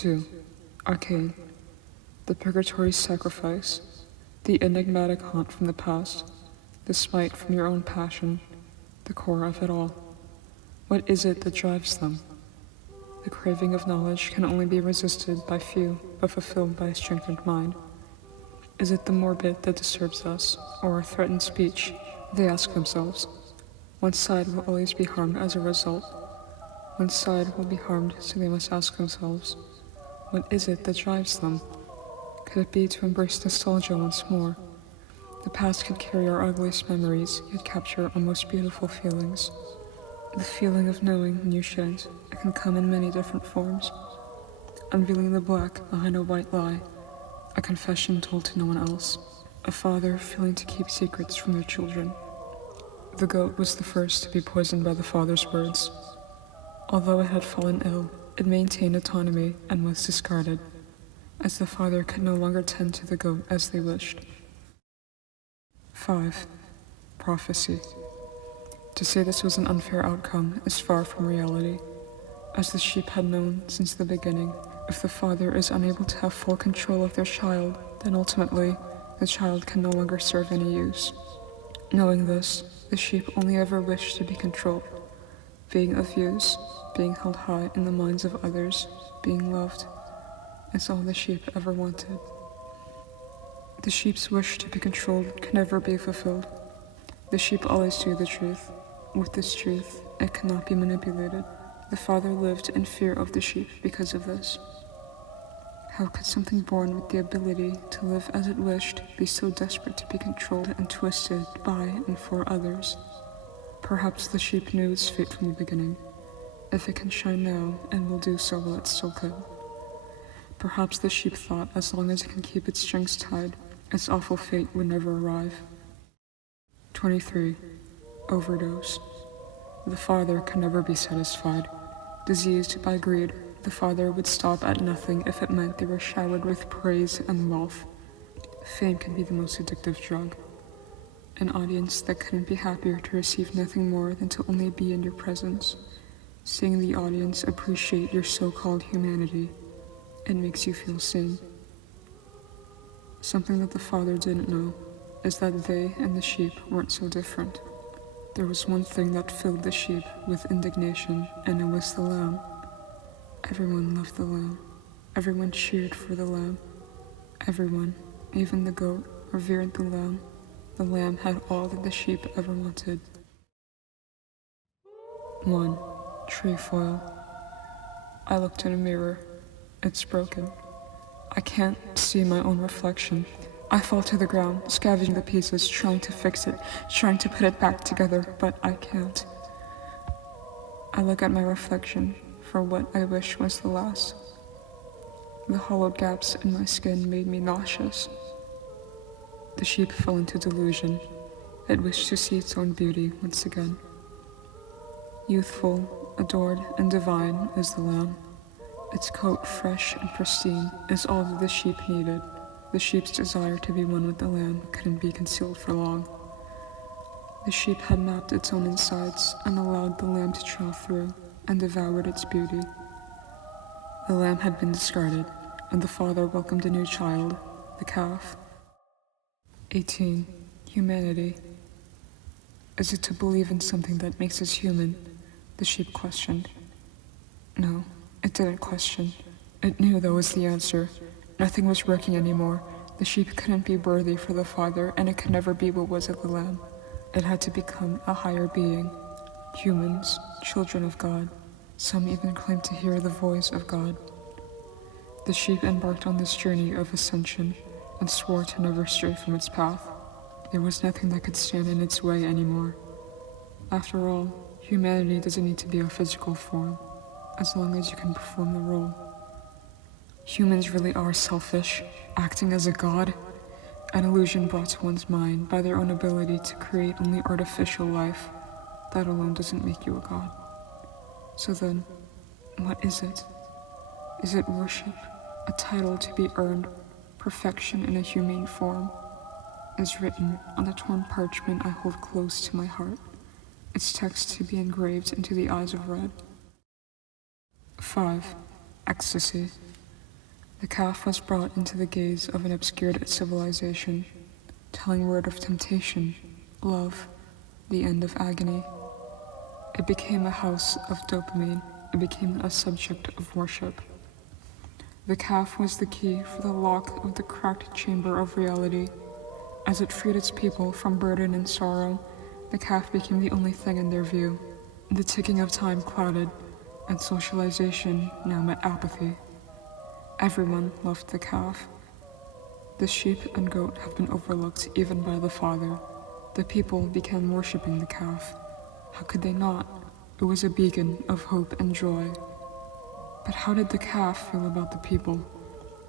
2. Arcane. The purgatory sacrifice, the enigmatic haunt from the past, the smite from your own passion, the core of it all. What is it that drives them? The craving of knowledge can only be resisted by few, but fulfilled by a strengthened mind. Is it the morbid that disturbs us, or our threatened speech? They ask themselves. One side will always be harmed as a result. One side will be harmed, so they must ask themselves, what is it that drives them? Could it be to embrace nostalgia once more? The past could carry our ugliest memories, yet capture our most beautiful feelings. The feeling of knowing when you shouldn't, it can come in many different forms. Unveiling the black behind a white lie, a confession told to no one else, a father failing to keep secrets from their children. The goat was the first to be poisoned by the father's words. Although it had fallen ill, it maintained autonomy and was discarded, as the father could no longer tend to the goat as they wished. 5. Prophecy. To say this was an unfair outcome is far from reality. As the sheep had known since the beginning, if the father is unable to have full control of their child, then ultimately, the child can no longer serve any use. Knowing this, the sheep only ever wished to be controlled, being of use, being held high in the minds of others, being loved, is all the sheep ever wanted. The sheep's wish to be controlled can never be fulfilled. The sheep always knew the truth. With this truth, it cannot be manipulated. The father lived in fear of the sheep because of this. How could something born with the ability to live as it wished be so desperate to be controlled and twisted by and for others? Perhaps the sheep knew its fate from the beginning. If it can shine now, and will do so while it still could. Perhaps the sheep thought as long as it can keep its strings tied, its awful fate would never arrive. 23. Overdose. The father can never be satisfied. Diseased by greed, the father would stop at nothing if it meant they were showered with praise and wealth. Fame can be the most addictive drug. An audience that couldn't be happier to receive nothing more than to only be in your presence. Seeing the audience appreciate your so-called humanity, it makes you feel seen. Something that the father didn't know is that they and the sheep weren't so different. There was one thing that filled the sheep with indignation, and it was the lamb. Everyone loved the lamb. Everyone cheered for the lamb. Everyone, even the goat, revered the lamb. The lamb had all that the sheep ever wanted. 1. Trefoil. I looked in a mirror. It's broken. I can't see my own reflection. I fall to the ground, scavenging the pieces, trying to fix it, trying to put it back together, but I can't. I look at my reflection for what I wish was the last. The hollowed gaps in my skin made me nauseous. The sheep fell into delusion. It wished to see its own beauty once again. Youthful, adored, and divine is the lamb. Its coat, fresh and pristine, is all that the sheep needed. The sheep's desire to be one with the lamb couldn't be concealed for long. The sheep had mapped its own insides and allowed the lamb to trawl through and devoured its beauty. The lamb had been discarded, and the father welcomed a new child, the calf. 18. Humanity. Is it to believe in something that makes us human? The sheep questioned. No, it didn't question. It knew that was the answer. Nothing was working anymore. The sheep couldn't be worthy for the father, and it could never be what was of the lamb. It had to become a higher being. Humans, children of God. Some even claimed to hear the voice of God. The sheep embarked on this journey of ascension and swore to never stray from its path. There was nothing that could stand in its way anymore. After all, humanity doesn't need to be a physical form, as long as you can perform the role. Humans really are selfish, acting as a god, an illusion brought to one's mind by their own ability to create only artificial life. That alone doesn't make you a god. So then, what is it? Is it worship, a title to be earned, perfection in a humane form? Is written on the torn parchment I hold close to my heart, its text to be engraved into the eyes of red. 5. Ecstasy. The calf was brought into the gaze of an obscured civilization, telling word of temptation, love, the end of agony. It became a house of dopamine. It became a subject of worship. The calf was the key for the lock of the cracked chamber of reality. As it freed its people from burden and sorrow, the calf became the only thing in their view. The ticking of time clouded, and socialization now met apathy. Everyone loved the calf. The sheep and goat have been overlooked even by the Father. The people began worshipping the calf. How could they not? It was a beacon of hope and joy. But how did the calf feel about the people?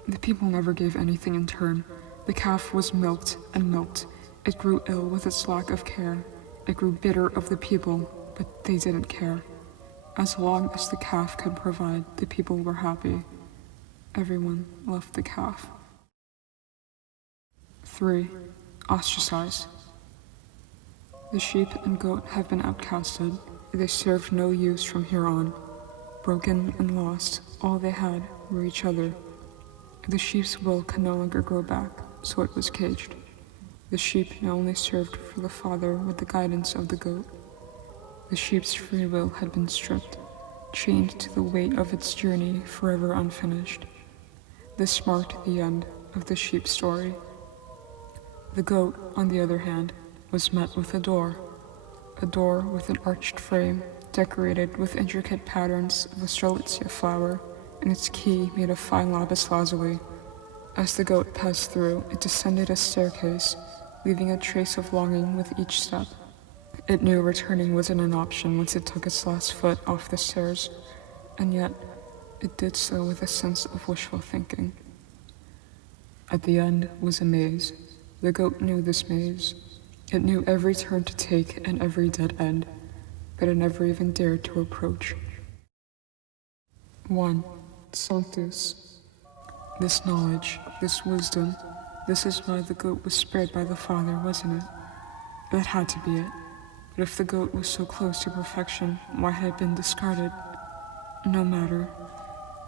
The people never gave anything in turn. The calf was milked and milked. It grew ill with its lack of care. It grew bitter of the people, but they didn't care. As long as the calf could provide, the people were happy. Everyone loved the calf. 3. Ostracize. The sheep and goat have been outcasted. They serve no use from here on. Broken and lost, all they had were each other. The sheep's will could no longer grow back, so it was caged. The sheep now only served for the Father with the guidance of the goat. The sheep's free will had been stripped, chained to the weight of its journey forever unfinished. This marked the end of the sheep story. The goat, on the other hand, was met with a door with an arched frame, decorated with intricate patterns of a strelitzia flower, and its key made of fine lapis lazuli. As the goat passed through, it descended a staircase, leaving a trace of longing with each step. It knew returning wasn't an option once it took its last foot off the stairs, and yet it did so with a sense of wishful thinking. At the end was a maze. The goat knew this maze. It knew every turn to take and every dead end, but it never even dared to approach. 1. Sanctus. This knowledge, this wisdom, this is why the goat was spared by the Father, wasn't it? That had to be it. But if the goat was so close to perfection, why had it been discarded? No matter.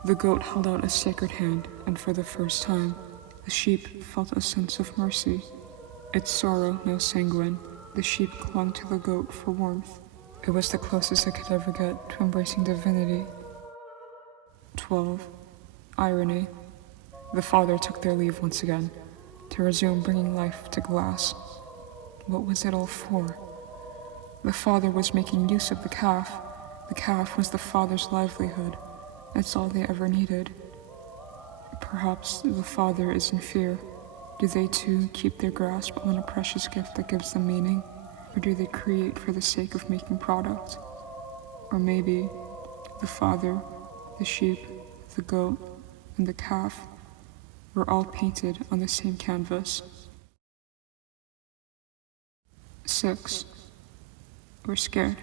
The goat held out a sacred hand, and for the first time, the sheep felt a sense of mercy. Its sorrow now sanguine, the sheep clung to the goat for warmth. It was the closest it could ever get to embracing divinity. 12. Irony. The Father took their leave once again, to resume bringing life to glass. What was it all for? The Father was making use of the calf. The calf was the Father's livelihood. That's all they ever needed. Perhaps the Father is in fear. Do they too keep their grasp on a precious gift that gives them meaning? Or do they create for the sake of making product? Or maybe the Father, the sheep, the goat, and the calf were all painted on the same canvas. 6. We're scared.